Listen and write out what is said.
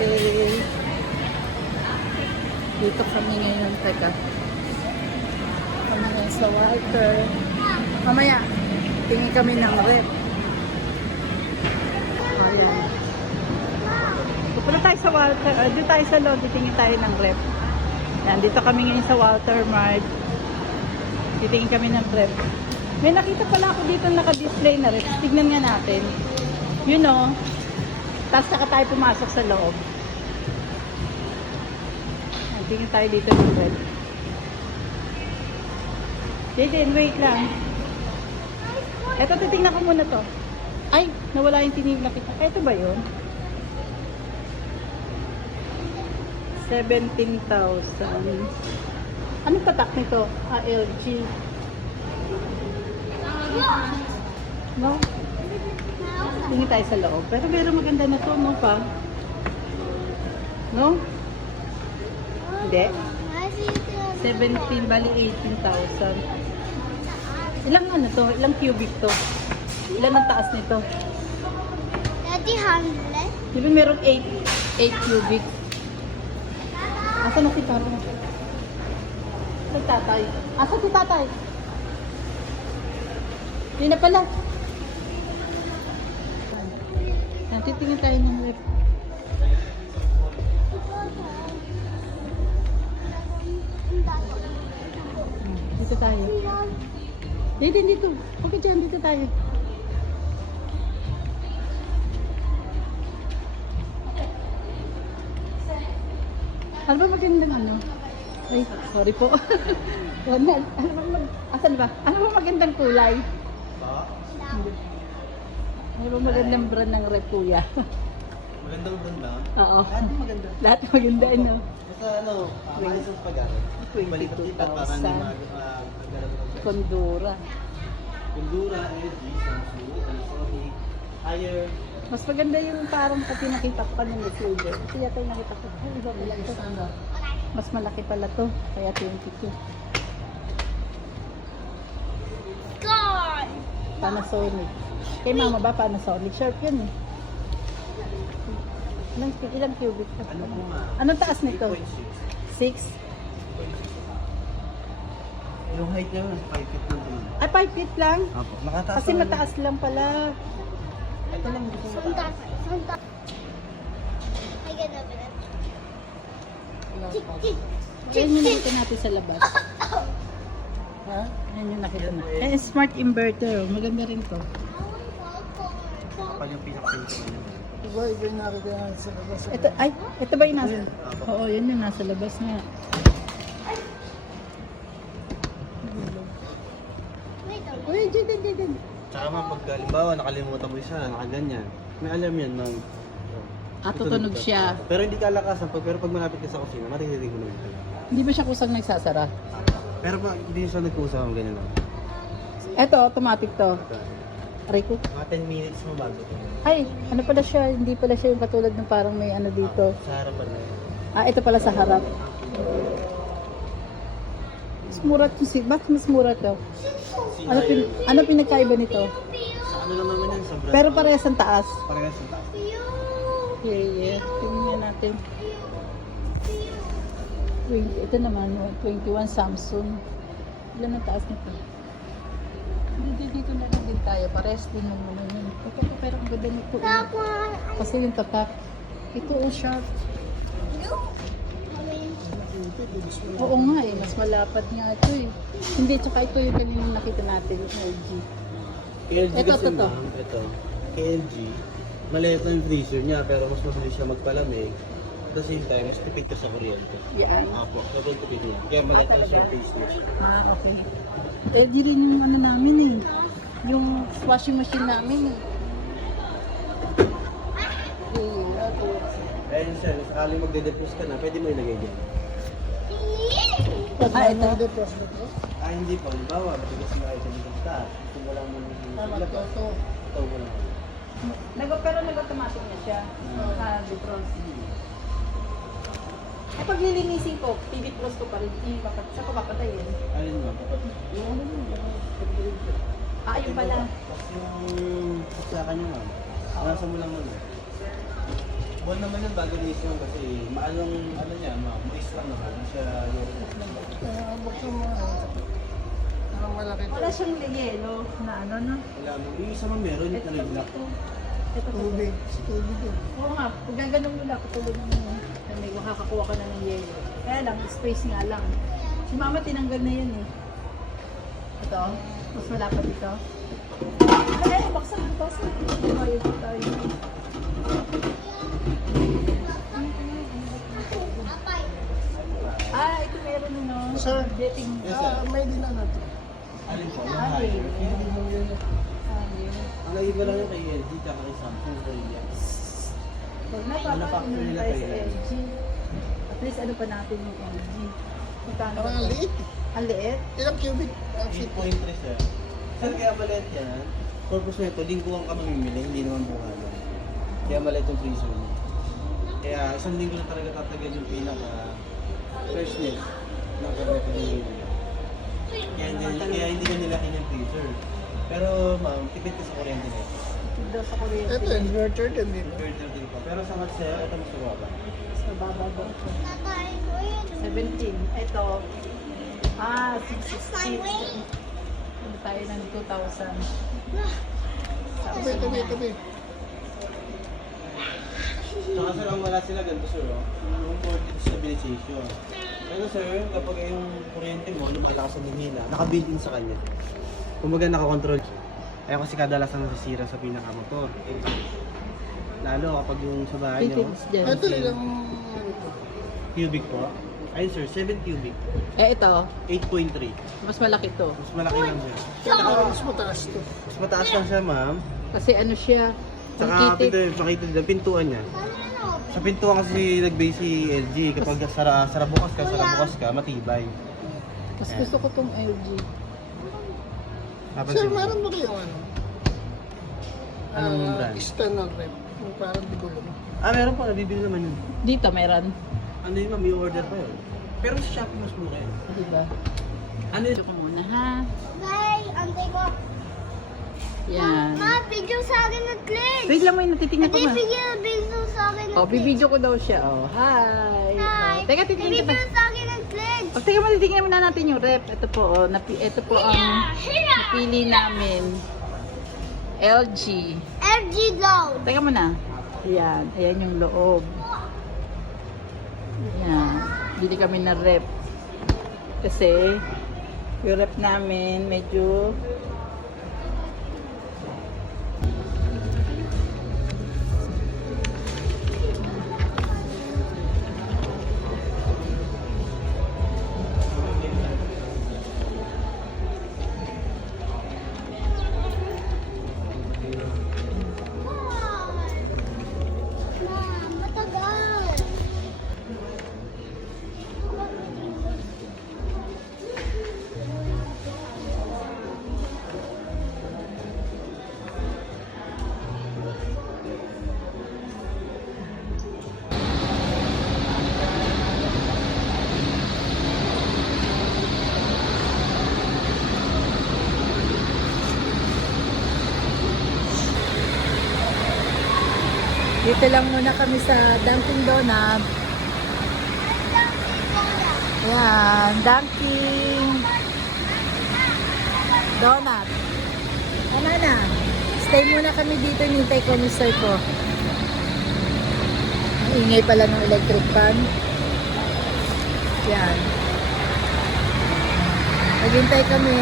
Okay. Dito kami ngayon. Teka. Kami ngayon sa Walter. Mamaya, tingin kami ng rep. Ayan. Pupunta tayo sa Walter. Dito tayo sa loob. Titingin tayo ng rep. Ayan, dito kami ngayon sa Walter Mart. Titingin kami ng rep. May nakita pala ako dito naka-display na rep. Tignan nga natin. You know. Tapos saka tayo pumasok sa loob. Ayan, tingin tayo dito ng rep. Jaden, wait lang. Eto, titingnan ko muna to. Ay, nawala yung tinignan kita. Eto ba yun? 17,000. Anong patak nito? LG. No? Tingin tayo sa loob. Pero meron maganda na to, no pa? No? Hindi? 17, bali 18,000. Ilang ano to? Ilang cubic to? Ilan ang taas nito? 300. Di ba meron 8 cubic? Asa na si Karo? Tatay. Asa si tatay? Yun na pala. Titingin tayo ng rep. Dito tayo. Dito. Okay dyan, dito tayo. Ano ba magandang ano? Ay, sorry po. Asan ba? Ano ba magandang kulay? Ano ba magandang brand ng rep, kuya? Magandang brand ba? Oo. Lahat maganda. Lahat maganda, ano? Basta ano, maayos ang pag-aral. 22,000. Para hindi mag-aral. Kondura. Kundura, LG, Samsung, Panasonic, Haier. Mas maganda yung parang pati nakita ko pa ng recruiter. Kasi yata yung nakita ko. Ay, iba pala ito. Mas malaki pala to. Kaya 22. God! Panasonic. Kay mama ba Panasonic? Sharp yun eh. Ilang cubic? Ano po nga? Anong taas nito? 3.6. 6? Yung height niya, 5 feet lang naman. Ay, 5 feet lang? Apo. Nakataas Kasi lang mataas lang pala. Ito lang dito mataas. Santa. Ay, ganda ba? Yan yung nakita natin sa labas. Ha? Yan yung nakita natin. Eh, smart inverter. Maganda rin to. Kapal yung pinaka-pinaka. Diba, iba yung nakita natin sa labas. Ito ba yung nasa? Oo, yun yung nasa labas nga. Uy, Jaden. Tsaka man pag halimbawa nakalimutan mo isa, nakaganyan. May alam yan ng... Tutunog siya. Pero hindi kalakasan. Pero pag malapit ka sa kusina, maririnig mo naman talaga. Hindi ba siya kusang nagsasara? Pero pag hindi siya nagkusa, ganyan lang. Ito, automatic to. Aray ko. Mga 10 minutes mo bago. Ay, ano pala siya? Hindi pala siya yung katulad ng parang may ano dito. Sa harapan na yun. Ito pala sa harap. Mas mura to. Bakit mas mura to? Ano pinagkaiba nito? Sa ano lang naman yan, sa brand. Pero parehas ang taas. Parehas sa taas. Yeah. Tingnan natin. Ito naman, 21 Samsung. Ilan ang taas nito? Dito na lang din tayo. Parehas din yung mga yun. Pero ang ganda nito. Kasi yung tatak. Ito ang sharp. Oo nga eh. Mas malapad nga ito eh. Hindi, tsaka ito yung kanina nakita natin. Yung LG. KLG Ito, kasi ito. ma'am, ito. KLG, maliit na yung freezer niya pero mas mabilis siya magpalamig. At the same time, mas tipid ka sa kuryente. Yan. Apo, double tipid niya. Kaya maliit na siya yung freezer. Okay. Eh, di rin yung ano namin eh. Yung washing machine namin eh. Ayun siya, sakali magde-defrost ka na, pwede mo ilagay dyan. Ito. Hindi po, halimbawa, matigas mo kayo sa dito sa taas. Kung wala mo nang ilagay, ito mo lang. Pero nag-automatic na siya. Defrost. Pag lilinisin ko, i-defrost ko pa rin. Saan ko papatayin? Alin mo? Yung ano mo, Ayun pala. Tapos yung saksakan nyo ma'am, nasa mo lang muna. Buwan naman yung bago niya kasi maalong ano niya, moist lang naman. Hindi siya yung... Buksan mo. Malaki to. Wala siyang yelo na ano, no? Wala mo. Yung isa man meron yung talay black. Ito po. Tubig. Tubig yun. Oo nga, pag gaganong mo lang, katulad mo, may makakakuha ka na ng yelo. Kaya lang, space nga lang. Si mama tinanggal na yun eh. Ito, mas malapad dito. Ay, baksan ito. Tayo po tayo. Apay. Ito meron ano. Sir, Dating. Yes, sir. may din na to. Alin po? Yung Alin? higher. Hindi mo yun. Ayun. Ang naiba lang yung kay LG tsaka kay Samsung Korea. Pag Manufacture napapakita nila tayo sa kaya. LG, at least ano pa natin yung LG. Magkano Parang ba? ang liit. Ang liit? Ilang cubic? 8.3 siya. Sir, kaya maliit yan. Purpose na ito, lingguhan ka mamimili, hindi naman buhalan. Kaya maliit yung freezer mo. Kaya isang linggo na talaga tatagal yung pinaka freshness ng karne na nililigo. Kaya hindi na nilakin yung freezer. Pero ma'am, tipid ka sa kuryente na ito. Daw sa kuryente. Ito, inverter din din. Inverter din pa. Pero sa hot sale, ito mas mababa. Mas mababa ba ito? Tatay ko yun. 17. Ito. 660. That's my way. Ano tayo ng 2,000. Tabi, tabi, tabi. Saka sir, ang wala sila ganito sir, oh. Yung voltage stabilization. Pero sir, kapag yung kuryente mo, lumalakas ang hina, naka-built-in sa kanya. Kumbaga naka-control. Kaya kasi kadalasan nasisira sa pinaka-motor. Lalo kapag yung sa bahay nyo, Fittings dyan. Ito ilang ano to? cubic po. Ayun sir, 7 cubic. Ito. 8.3. Mas malaki to. Mas malaki lang siya. Saka mas mataas to. Mas mataas lang siya ma'am. Kasi ano siya. Saka Makitid. pakita din, pintuan niya. Ano? Sa pintuan kasi nag-base si LG. Kapag sara bukas ka, matibay. Mas gusto ko tong LG. Papansin Sir, mo. meron ba kayong ano? Anong brand? External rep. Yung parang di ko lang. Meron po, nabibili naman yun. Dito meron. Ano yun, ma'am, may order pa yun. Pero sa Shopee mas mura yun. Diba? Ano yun? Ito ko muna ha. Bye, antay ko. Yan. Ma, video sa akin ng click. Wait lang mo yun, natitingnan ko Hindi, ma. video sa akin ng Oh, click. bibidyo ko daw siya. Oh, hi. Hi. Oh, teka, titingnan Video kita. sa akin ng click. Oh, teka, matitingnan muna natin yung rep. Ito po, oh, ito po ang napili namin. LG. LG Low. Teka muna. Ayan, ayan yung loob. Ayan. Bili kami ng rep. Kasi, yung rep namin medyo Ma, matagal. dito lang muna kami sa Dunkin' Donut. Ayan, Dunkin' Donut. Ano na? Stay muna kami dito, nintay ko ni sir ko. Ang ingay pala ng electric fan. Yan. Naghintay kami.